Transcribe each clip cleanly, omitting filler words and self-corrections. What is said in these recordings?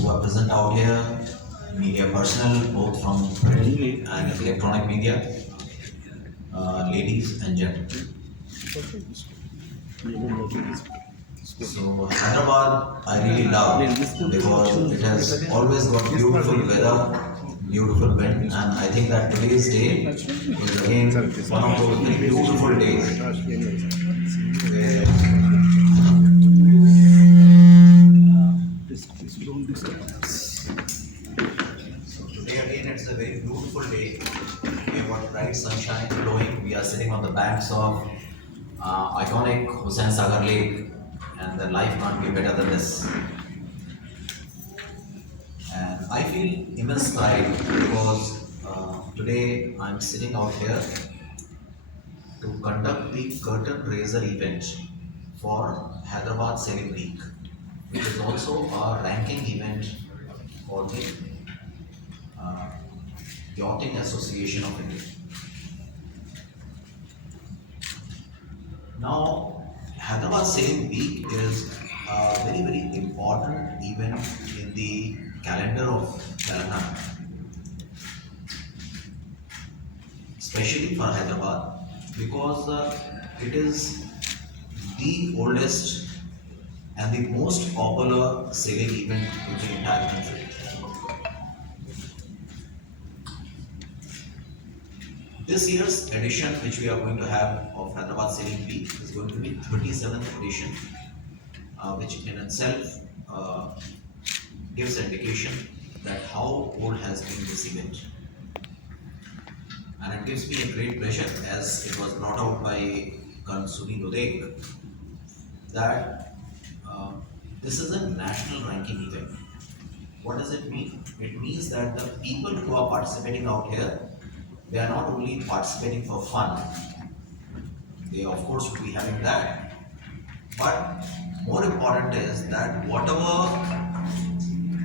who are present out here, media personnel, both from print and electronic media, ladies and gentlemen. So Hyderabad I really love because it has always got beautiful weather, beautiful wind, and I think that today's day is again one of those very beautiful days. So today again it's a very beautiful day. We have got bright sunshine blowing. We are sitting on the banks of iconic Hussain Sagar Lake, and the life can't be better than this. And I feel immense pride because today I'm sitting out here to conduct the curtain raiser event for Hyderabad Sailing Week, which is also a ranking event for the uh, Yachting Association of India. Now, Hyderabad Sailing Week is a very, very important event in the calendar of Telangana, especially for Hyderabad, because it is the oldest and the most popular sailing event in the entire country. This year's edition, which we are going to have of Hyderabad Sailing Week, is going to be 37th edition, which in itself gives indication that how old has been this event. And it gives me a great pleasure, as it was brought out by Kansuni Dodek, that this is a national ranking event. What does it mean? It means that the people who are participating out here, they are not only participating for fun, they of course will be having that, but more important is that whatever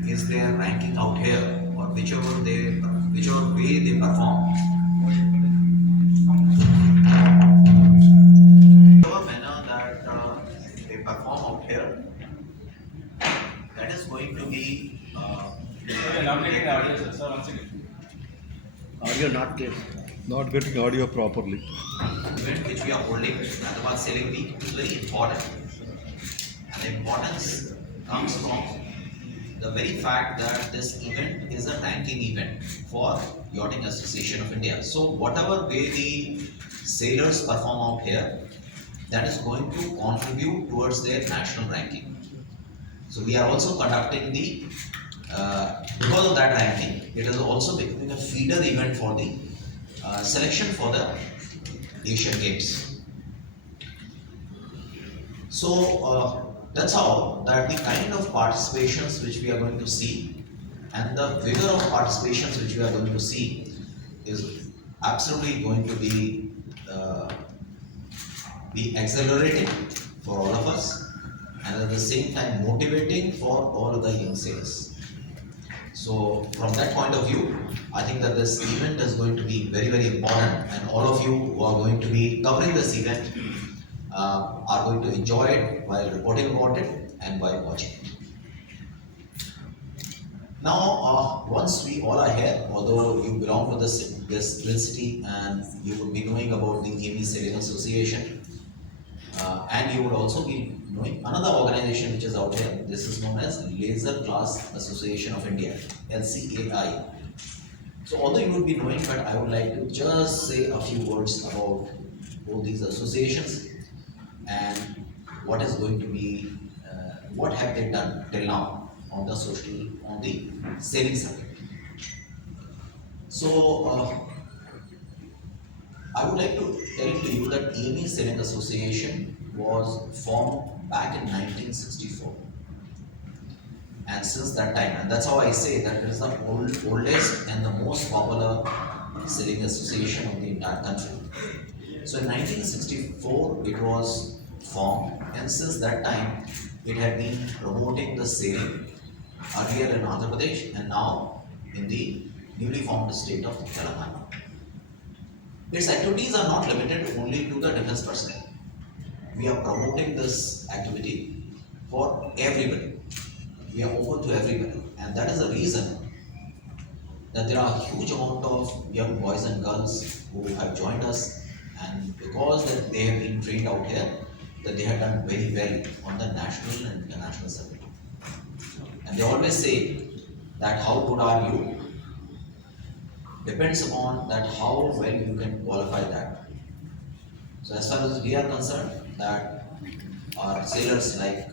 is their ranking out here, or whichever way they perform, whatever manner that they perform out here, that is going to be Not getting the audio, sir. Sir, once again. Audio not clear. Not getting audio properly. event which we are holding, Hyderabad Sailing Week, is very important. And the importance comes from the very fact that this event is a ranking event for Yachting Association of India. So whatever way the sailors perform out here, that is going to contribute towards their national ranking. So we are also conducting the, because of that ranking, it is also becoming a feeder event for the selection for the Asian Games. So that's how that the kind of participations which we are going to see and the vigor of participations which we are going to see is absolutely going to be exhilarating for all of us, and at the same time motivating for all of the young sailors. So from that point of view, I think that this event is going to be very, very important, and all of you who are going to be covering this event are going to enjoy it while reporting about it and while watching it. Now, once we all are here, although you belong to this city and you would be knowing about the AME Sailing Association, and you would also be knowing another organization which is out here. This is known as Laser Class Association of India, LCAI. So although you would be knowing, but I would like to just say a few words about both these associations and what is going to be, what have they done till now on the sailing circuit. So I would like to tell to you that AME Sailing Association was formed back in 1964, and since that time, and that's how I say that it is the oldest and the most popular sailing association of the entire country. So in 1964 it was formed, and since that time it had been promoting the sailing earlier in Andhra Pradesh and now in the newly formed state of Telangana. Its activities are not limited only to the defense personnel. We are promoting this activity for everybody. We are open to everybody, And that is the reason that there are a huge amount of young boys and girls who have joined us, and because that they have been trained out here, that they have done very well on the national and international circuit. And they always say that how good are you depends upon that how well you can qualify that. So as far as we are concerned, that our sailors like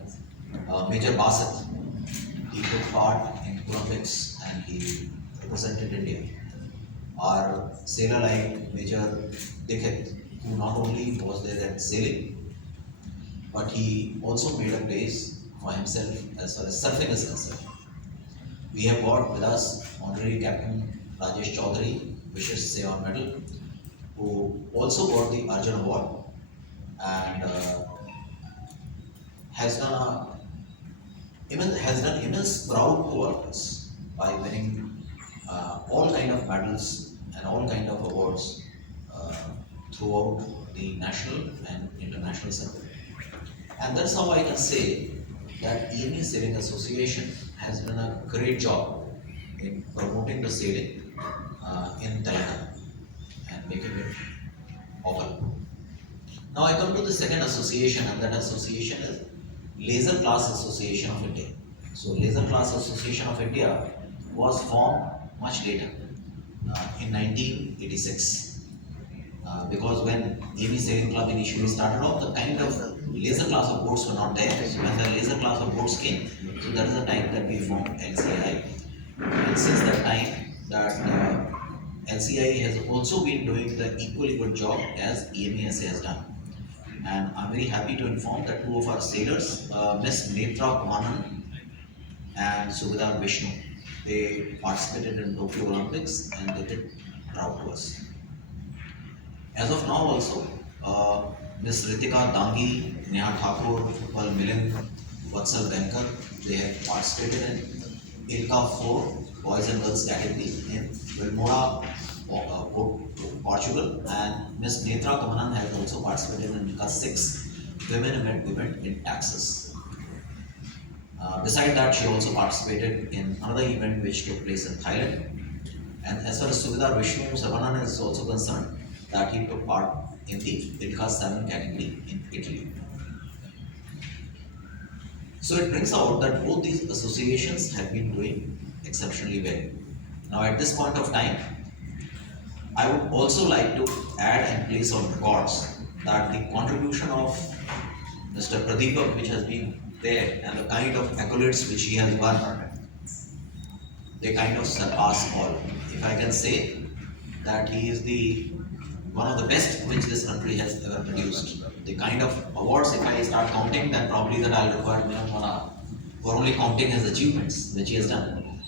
Major Bassett, he took part in Olympics and he represented India. Our sailor like Major Dikit, who not only was there at sailing, but he also made a place for himself as far as surfing is concerned. We have got with us Honorary Captain Rajesh Chaudhary, Vishesh Seva Medal, who also got the Arjun Award and has done immense proud to all of us by winning all kind of medals and all kind of awards uh, throughout the national and international circuit. And that's how I can say that EME Sailing Association has done a great job in promoting the sailing in Telangana and making it popular. Now I come to the second association, and that association is Laser Class Association of India. So Laser Class Association of India was formed much later, in 1986. Because when EME Sailing Club initially started off, the kind of laser class of boats were not there. So when the laser class of boats came, so that is the time that we formed LCI. And since that time, that LCI has also been doing the equally good job as EMESA has done. And I'm very happy to inform that two of our sailors, Miss Netra Kumanan and Subhadar Vishnu, they participated in Tokyo Olympics and they did proud to us. As of now also, Ms. Ritika Dangi, Neha Thakur, Utpal Milind, Vatsal Bankar, they have participated in ILCA 4 boys and girls category in Vilmora, Portugal, and Ms. Netra Kamanan has also participated in ILCA 6 women event in Texas. Beside that, she also participated in another event which took place in Thailand. And as far as Subhadar Vishnu Saravanan is also concerned, that he took part in the ILCA 7 category in Italy. So it brings out that both these associations have been doing exceptionally well. Now at this point of time, I would also like to add and place on records that the contribution of Mr. Pradeepak, which has been there, and the kind of accolades which he has won, they kind of surpass all. If I can say that he is the one of the best which this country has ever produced. The kind of awards, if I start counting, then probably that I'll require minimum 1 hour for only counting his achievements which he has done.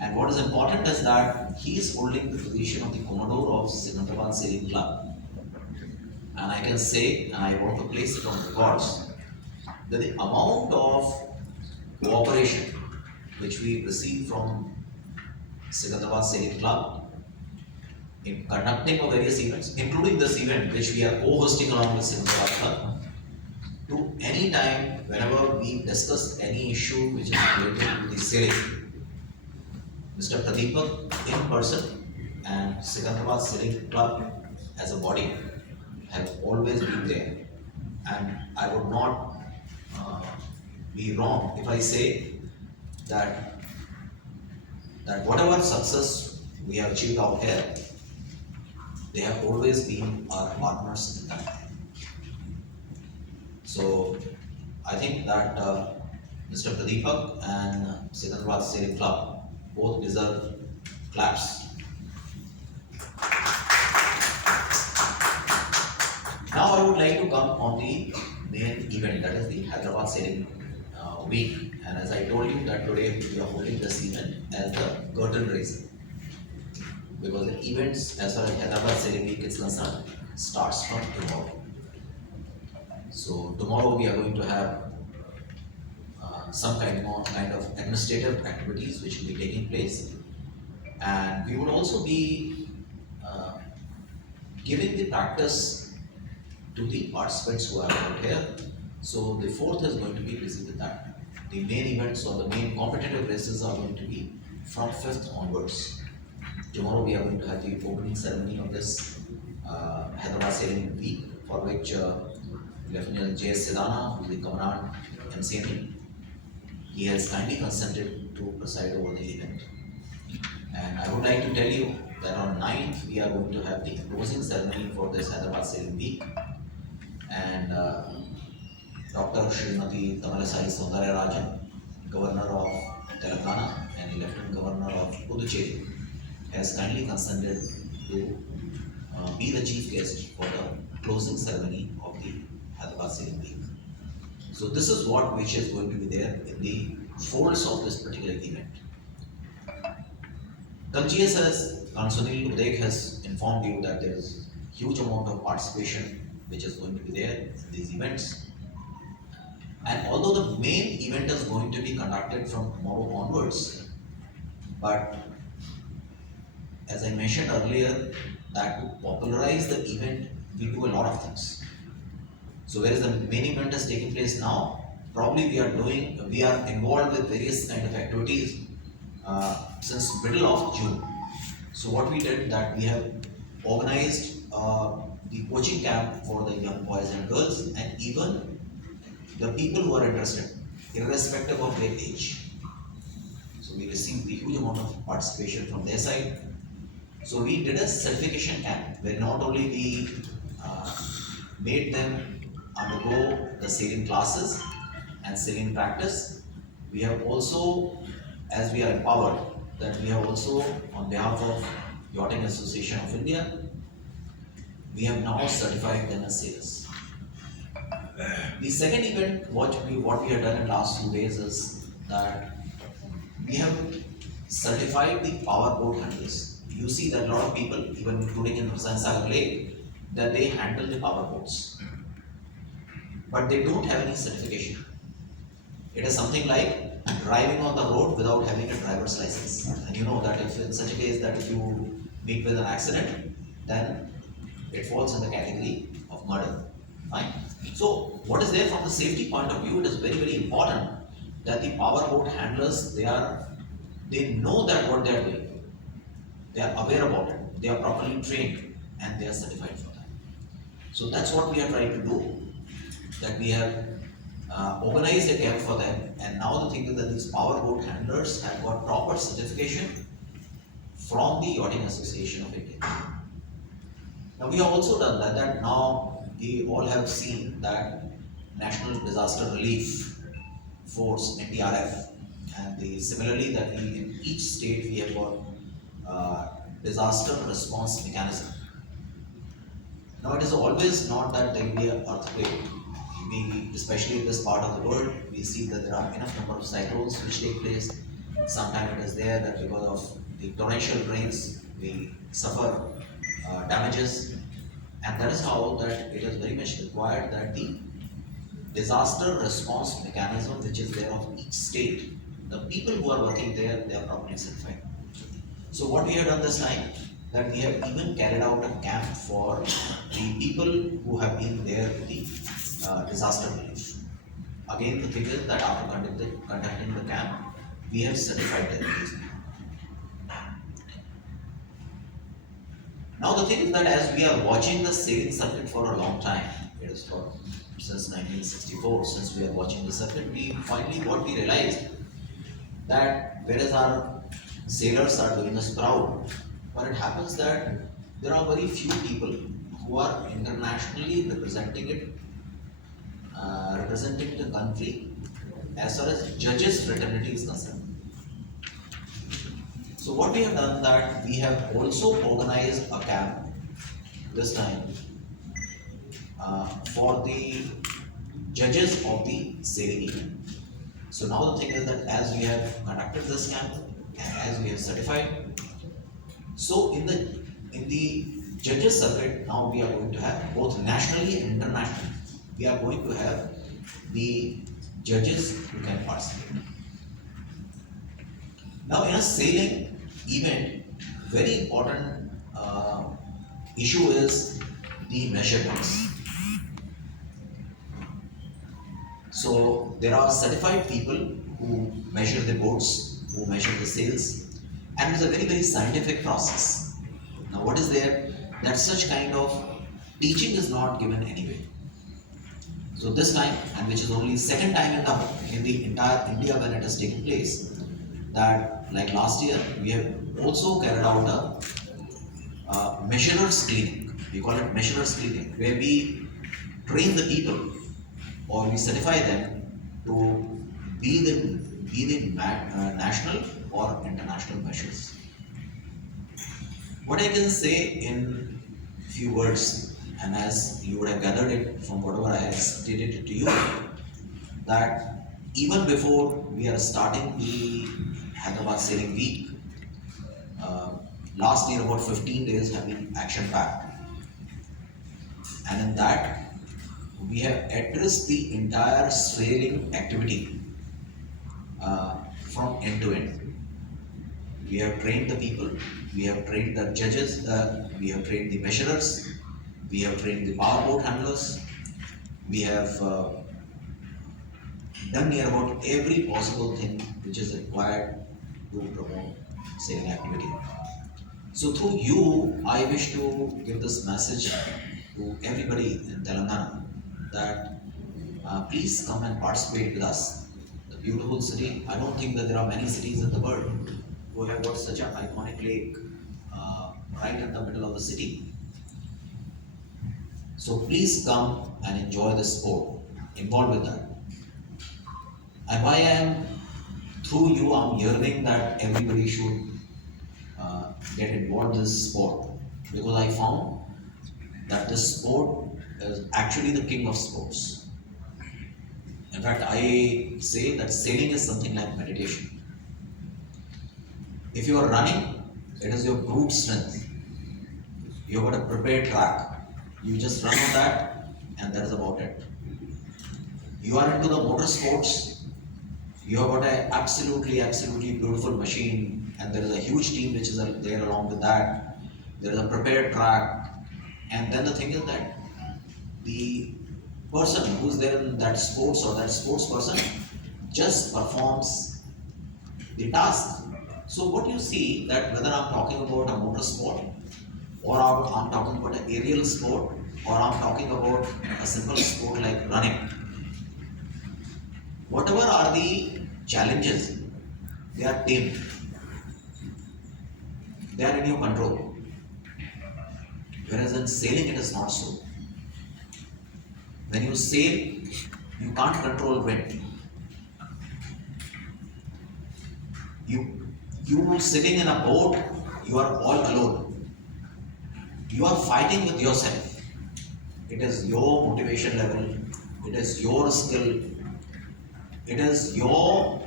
And what is important is that he is holding the position of the Commodore of HYD'BAD Sailing Club. And I can say, and I want to place it on records, that the amount of cooperation which we receive from HYD'BAD Sailing Club in conducting of various events, including this event which we are co-hosting along with HYD'BAD Club, to any time whenever we discuss any issue which is related to the sailing, Mr. Pradeepak in person and HYD'BAD Sailing Club as a body have always been there. And I would not be wrong if I say that whatever success we have achieved out here, they have always been our partners in that. So I think that Mr. Pradeepak and HYD'BAD Sailing Club both deserve claps. Now I would like to come on the main event, that is the Hyderabad Sailing Week. And as I told you that today we are holding this event as the curtain raiser, because the events as far as Hyderabad Sailing Week is concerned starts from tomorrow. So tomorrow we are going to have some kind of administrative activities which will be taking place, and we would also be giving the practice to the participants who are out here. So the fourth is going to be busy with that. the main events or the main competitive races are going to be from 5th onwards. Tomorrow we are going to have the opening ceremony of this Hyderabad Sailing Week, for which Lieutenant J. Sidana, who is the Commandant MCME, he has kindly consented to preside over the event. And I would like to tell you that on 9th we are going to have the closing ceremony for this Hyderabad Sailing Week. And Dr. Srimati Tamilisai Soundarya Rajan, Governor of Telangana and Lieutenant Governor of Puducherry, has kindly consented to be the chief guest for the closing ceremony of the Hyderabad Sailing Week. So this is what which is going to be there in the folds of this particular event. GSS Sunil Udek has informed you that there is huge amount of participation which is going to be there in these events. And although the main event is going to be conducted from tomorrow onwards, but as I mentioned earlier, that to popularize the event, we do a lot of things. So whereas the main event is taking place now, probably we are involved with various kind of activities since middle of June. So what we did that we have organized the coaching camp for the young boys and girls, and even the people who are interested, irrespective of their age. So we received the huge amount of participation from their side. So we did a certification camp where not only we made them undergo the sailing classes and sailing practice, we have also, as we are empowered, that we have also, on behalf of Yachting Association of India, we have now certified them as sailors. The second event, what we have done in the last few days is that we have certified the power boat handlers. You see that a lot of people, even including in Hussain Sagar Lake, that they handle the power boats, but they don't have any certification. It is something like driving on the road without having a driver's license. And you know that if in such a case that if you meet with an accident, then it falls in the category of murder. Fine. So what is there from the safety point of view? It is very, very important that the power boat handlers, they know that what they are doing. They are aware about it. They are properly trained and they are certified for that. So that's what we are trying to do. That we have organized a camp for them, and now the thing is that these power boat handlers have got proper certification from the Yachting Association of India. Now we have also done that now we all have seen that National Disaster Relief Force, NDRF, and similarly that in each state we have got disaster response mechanism. Now it is always not that there will be an earthquake. Especially in this part of the world, we see that there are enough number of cyclones which take place. Sometimes it is there that because of the torrential rains, we suffer damages, and that is how that it is very much required that the disaster response mechanism which is there of each state, the people who are working there, they are properly certified. So what we have done this time, that we have even carried out a camp for the people who have been there with the disaster relief. Again, the thing is that after conducting the camp, we have certified them. Now the thing is that as we are watching the sailing circuit for a long time, it is since 1964, since we are watching the circuit, what we realized that whereas our sailors are doing us proud, but it happens that there are very few people who are internationally representing the country as far as judges fraternity is concerned. So what we have done that we have also organized a camp this time for the judges of the sailing event. So now the thing is that as we have conducted this camp and as we have certified, so in the judges circuit now we are going to have both nationally and internationally. We are going to have the judges who can participate. Now in a sailing event, very important issue is the measurements. So there are certified people who measure the boats, who measure the sails, and it's a very, very scientific process. Now, what is there? That such kind of teaching is not given anyway. So this time, and which is only second time in the entire India when it has taken place, that like last year we have also carried out a measurers cleaning. We call it measurers cleaning, where we train the people or we certify them to be the national or international measures. What I can say in few words, and as you would have gathered it from whatever I have stated it to you, that even before we are starting the Hyderabad Sailing Week, uh, last year about 15 days have been action packed, and in that we have addressed the entire sailing activity from end to end. We have trained the people, we have trained the judges, we have trained the measurers, we have trained the power boat handlers, we have done near about every possible thing which is required to promote sailing activity. So through you, I wish to give this message to everybody in Telangana that please come and participate with us. The beautiful city. I don't think that there are many cities in the world who have got such an iconic lake right in the middle of the city. So please come and enjoy the sport. Involved with that. And why I am through you, I'm yearning that everybody should get involved in this sport, because I found that this sport is actually the king of sports. In fact, I say that sailing is something like meditation. If you are running, it is your brute strength. You have got a prepared track. You just run on that, and that is about it. You are into the motor sports. You have got a absolutely, absolutely beautiful machine, and there is a huge team which is there along with that. There is a prepared track, and then the thing is that the person who's there in that sports or that sports person just performs the task. So what you see that whether I'm talking about a motor sport, or I'm talking about an aerial sport, or I'm talking about a simple sport like running, whatever are the challenges, they are tamed. They are in your control. Whereas in sailing, it is not so. When you sail, you can't control wind. You sitting in a boat, you are all alone. You are fighting with yourself. It is your motivation level. It is your skill. It is your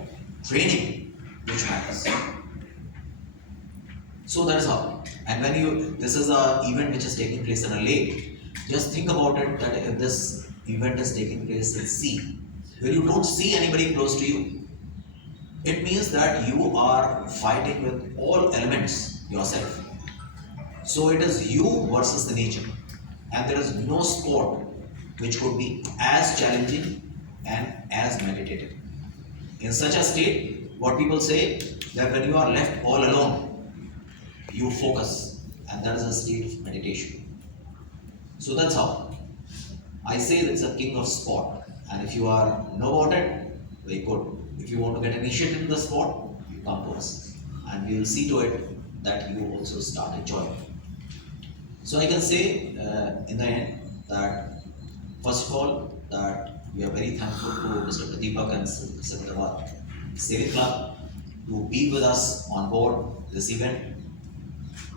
training which matters. So that is how. And when this is a event which is taking place in a lake, just think about it that if this event is taking place at sea, where you don't see anybody close to you, it means that you are fighting with all elements yourself. So it is you versus the nature, and there is no sport which could be as challenging and as meditative. In such a state, what people say that when you are left all alone, you focus, and that is a state of meditation. So that's how I say it's a king of sport, and if you are know about it, very good. If you want to get initiated in the sport, you come to us, and we will see to it that you also start enjoying. So I can say in the end that first of all that we are very thankful to Mr. Pradeepak and Secretariat Sailing Club to be with us on board this event.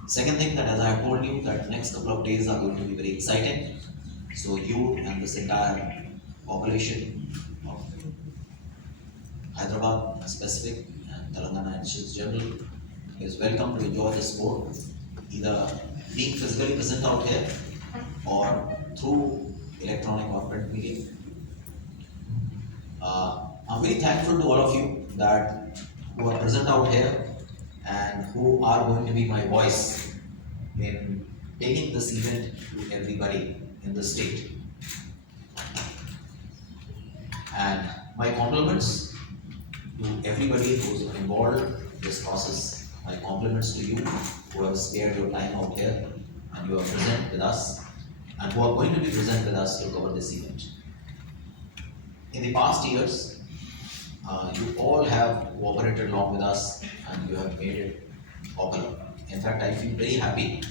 Second thing that as I have told you that next couple of days are going to be very exciting. So you and this entire population of Hyderabad in specific and Telangana and in general is welcome to enjoy the sport, either being physically present out here or through electronic or print media. I'm very thankful to all of you that who are present out here and who are going to be my voice in taking this event to everybody in the state. And my compliments to everybody who's involved in this process. My compliments to you who have spared your time out here and you are present with us and who are going to be present with us to cover this event. In the past years, you all have cooperated along with us and you have made it popular. In fact, I feel very happy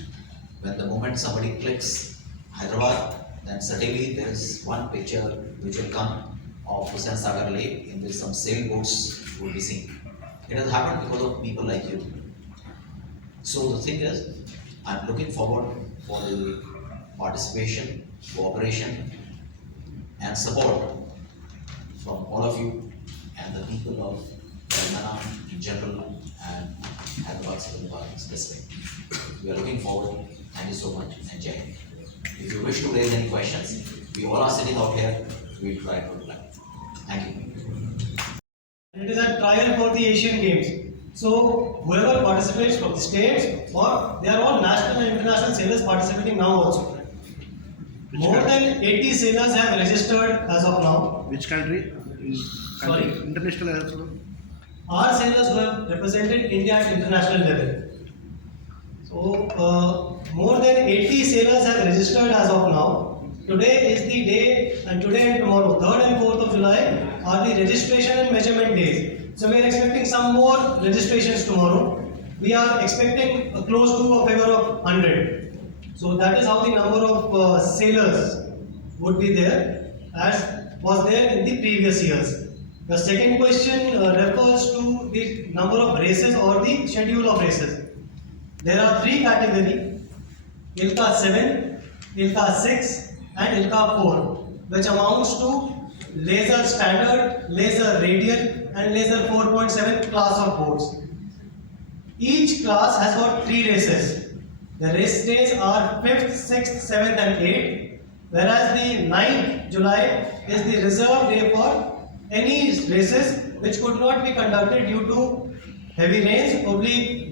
when the moment somebody clicks Hyderabad, then suddenly there is one picture which will come of Hussain Sagar Lake in which some sailboats will be seen. It has happened because of people like you. So the thing is, I'm looking forward for the participation, cooperation, and support from all of you and the people of Telangana in general and Hyderabad specific. We are looking forward. Thank you so much and Jai Hind. If you wish to raise any questions, we all are sitting out here. We'll try to reply. Thank you. It is a trial for the Asian Games. So whoever participates from the states or they are all national and international sailors participating now also. More than 80 sailors have registered as of now. Which country? Sorry? International also. Are sailors who have represented India at international level. So more than 80 sailors have registered as of now. Today is the day, and today and tomorrow, 3rd and 4th of July, are the registration and measurement days. So we are expecting some more registrations tomorrow. We are expecting close to a figure of 100. So that is how the number of sailors would be there, as was there in the previous years. The second question refers to the number of races or the schedule of races. There are 3 categories: ILCA 7, ILCA 6 and ILCA 4, which amounts to laser standard, laser radial and laser 4.7 class of boats. Each class has got 3 races. The race days are 5th, 6th, 7th and 8th, whereas the 9th July is the reserved day for any races which could not be conducted due to heavy rains or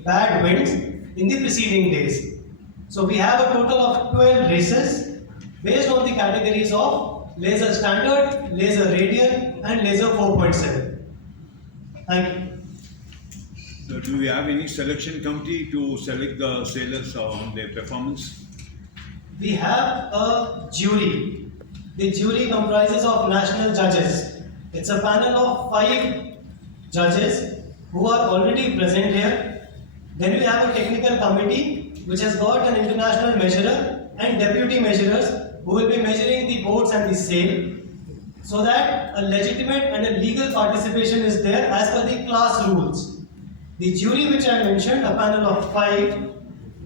bad winds in the preceding days. So we have a total of 12 races based on the categories of laser standard, laser radial and laser 4.7. Thank you. So do we have any selection committee to select the sailors on their performance? We have a jury. The jury comprises of national judges. It's a panel of 5 judges who are already present here. Then we have a technical committee which has got an international measurer and deputy measurers who will be measuring the boats and the sail, so that a legitimate and a legal participation is there as per the class rules. The jury which I mentioned, a panel of 5,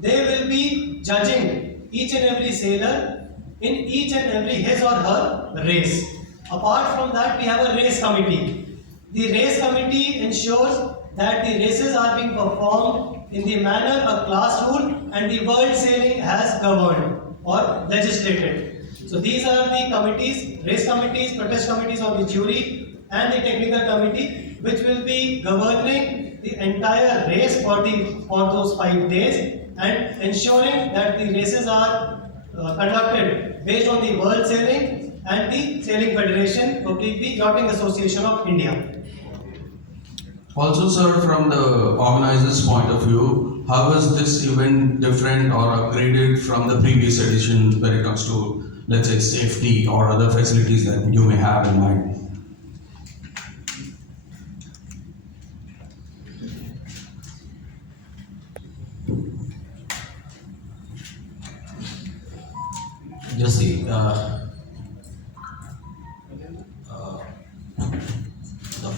they will be judging each and every sailor in each and every his or her race. Apart from that, we have a race committee. The race committee ensures that the races are being performed in the manner a class rule and the world sailing has governed or legislated. So these are the committees, race committees, protest committees of the jury and the technical committee, which will be governing the entire race for those 5 days and ensuring that the races are conducted based on the world sailing and the Sailing Federation of the Yachting Association of India. Also, sir, from the organizers' point of view, how is this event different or upgraded from the previous edition when it comes to, let's say, safety or other facilities that you may have in mind? Just see, the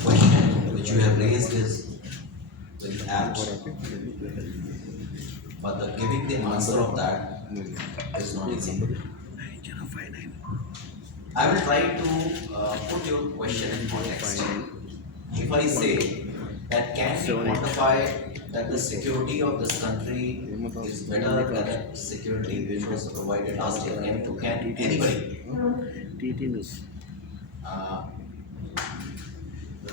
question which you have raised is very apt, but the giving the answer of that is not easy. I will try to put your question in context. If I say that can we quantify that the security of this country is better than the security which was provided last year, can anybody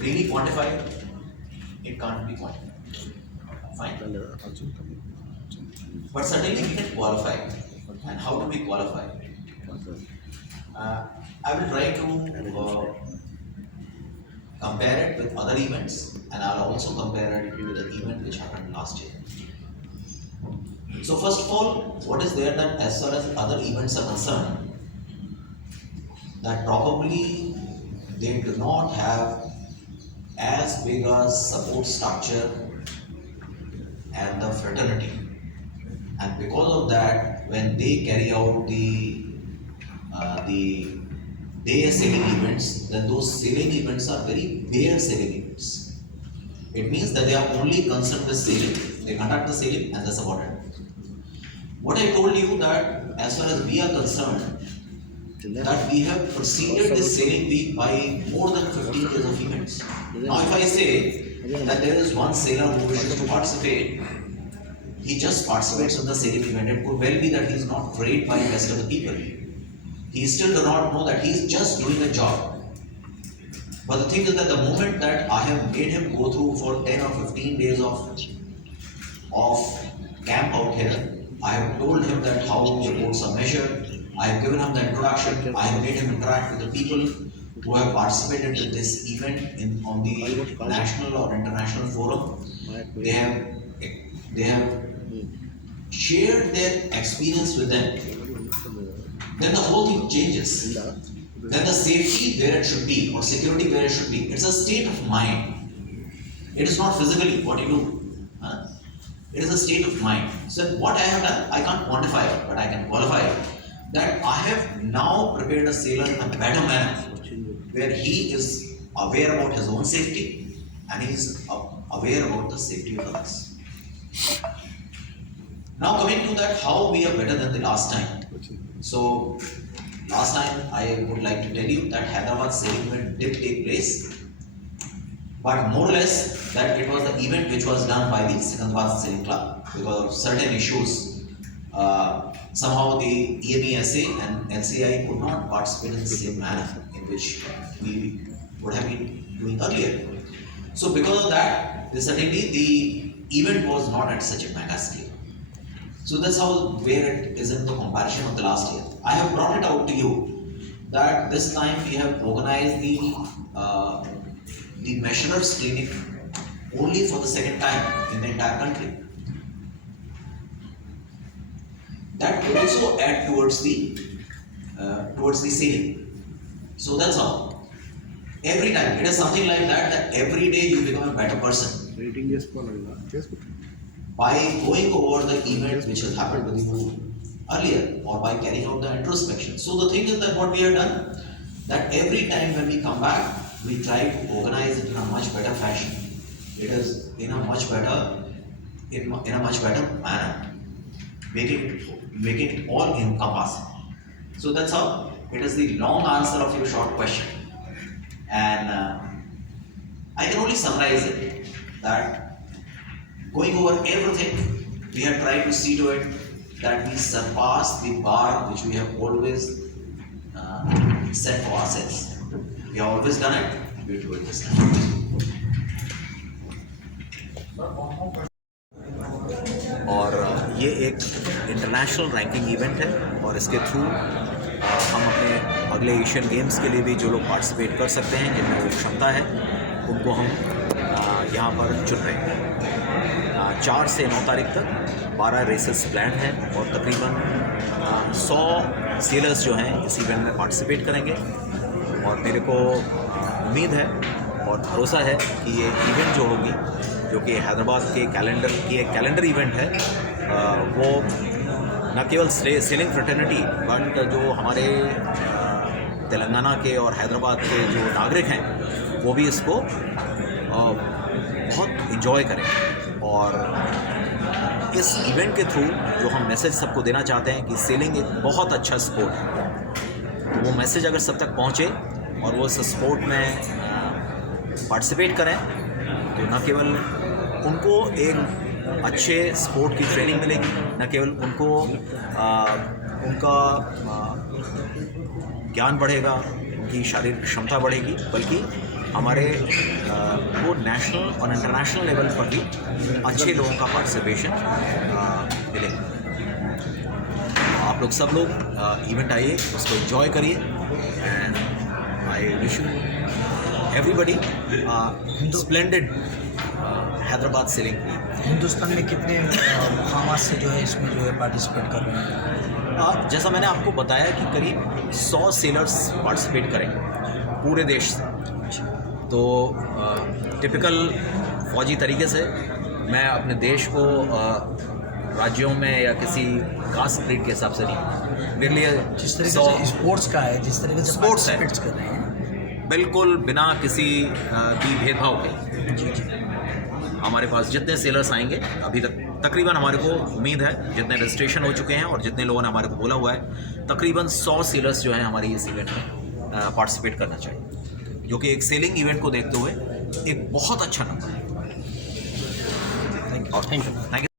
really quantify it? It can't be quantified. Fine. But certainly we can qualify. And how do we qualify? I will try to compare it with other events, and I'll also compare it with the event which happened last year. So first of all, what is there that as far as other events are concerned, that probably they do not have as big a support structure and the fraternity. And because of that, when they carry out the day sailing events, then those sailing events are very bare sailing events. It means that they are only concerned with sailing. They conduct the sailing and that's about it. What I told you that as far as we are concerned, that we have preceded this sailing week by more than 15 days of events. Now if I say that there is one sailor who wishes to participate, he just participates in the sailing event. It could well be that he is not trained by the rest of the people. He still does not know that he is just doing a job. But the thing is that the moment that I have made him go through for 10 or 15 days of camp out here, I have told him that how the boats are measured. I have given him the introduction. I have made him interact with the people who have participated in this event on the national or international forum. They have shared their experience with them. Then the whole thing changes. Then the safety where it should be or security where it should be. It's a state of mind. It is not physically what you do. It is a state of mind. So what I have done, I can't quantify it, but I can qualify it. That I have now prepared a sailor in a better manner, where he is aware about his own safety and he is aware about the safety of others. Now coming to that, how we are better than the last time. So last time I would like to tell you that Hyderabad sailing event did take place, but more or less that it was the event which was done by the Secondabad Sailing Club because of certain issues. Somehow the EMESA and LCI could not participate in the same manner in which we would have been doing earlier. So because of that, certainly the event was not at such a mega scale. So that's how where it is in the comparison of the last year. I have brought it out to you that this time we have organized the measurers clinic only for the second time in the entire country. That also add towards the sailing. So that's how. Every time it is something like that every day you become a better person by going over the event which has happened with you earlier or by carrying out the introspection. So the thing is that what we have done, that every time when we come back, we try to organize it in a much better fashion. It is in a much better manner, making it all encompassing. So that's how. It is the long answer of your short question, and I can only summarize it that going over everything, we have tried to see to it that we surpass the bar which we have always set for ourselves. We have always done it, we will do it this time. और ये एक international ranking event है और इसके through हम अपने अगले Asian games के लिए भी जो लोग पार्टिसिपेट कर सकते हैं, जिनमें वो क्षमता है, उनको हम यहाँ पर चुन रहे हैं। 4 से 9 तारीख तक 12 रेसेस प्लान हैं और तकरीबन 100 सेलर्स जो हैं इस इवेंट में पार्टिसिपेट करेंगे और मेरे को उम्मीद है और भरोसा है कि ये इवेंट जो होगी, जो कि हैदराबाद के कैलेंडर इवेंट है, वो न केवल सेलिंग फ्रेटर्निटी बट जो हमारे तेलंगाना के और हैदराबाद के जो नागरिक हैं वो भी इसको बहुत इन्जॉय करें। और इस इवेंट के थ्रू जो हम मैसेज सबको देना चाहते हैं कि सेलिंग एक बहुत अच्छा स्पोर्ट है, तो वो मैसेज अगर सब तक पहुँचे और वो इस स्पोर्ट में पार्टिसिपेट करें तो न केवल उनको एक अच्छे स्पोर्ट की ट्रेनिंग मिलेगी, न केवल उनको उनका ज्ञान बढ़ेगा, उनकी शारीरिक क्षमता बढ़ेगी, बल्कि हमारे वो नेशनल और इंटरनेशनल लेवल पर भी अच्छे लोगों का पार्टिसिपेशन मिलेगा। आप लोग सब लोग इवेंट आइए, उसको एंजॉय करिए and I wish you everybody. Splendid Hyderabad selling. Hindustan में कितने मुकामात से जो है इसमें जो है पार्टिसिपेट कर रहे हैं? जैसा मैंने आपको बताया कि करीब 100 सेलर्स पार्टिसिपेट करेंगे पूरे देश से। तो टिपिकल फौजी तरीके से मैं अपने देश को राज्यों में या किसी कास्ट ब्रीड के हिसाब से नहीं, मेरे लिए जिस तरीके से स्पोर्ट्स का है, जिस तरीके से स्पोर्ट्स है, पार्टिसिपेट्स कर रहे हैं, बिल्कुल बिना किसी भी भेदभाव के। जी जी। हमारे पास जितने सेलर्स आएंगे, अभी तक तकरीबन हमारे को उम्मीद है जितने रजिस्ट्रेशन हो चुके हैं और जितने लोगों ने हमारे को बोला हुआ है, तकरीबन 100 सेलर्स जो हैं हमारे इस इवेंट में पार्टिसिपेट करना चाहिए, जो कि एक सेलिंग इवेंट को देखते हुए एक बहुत अच्छा नंबर है। Thank you. Thank you.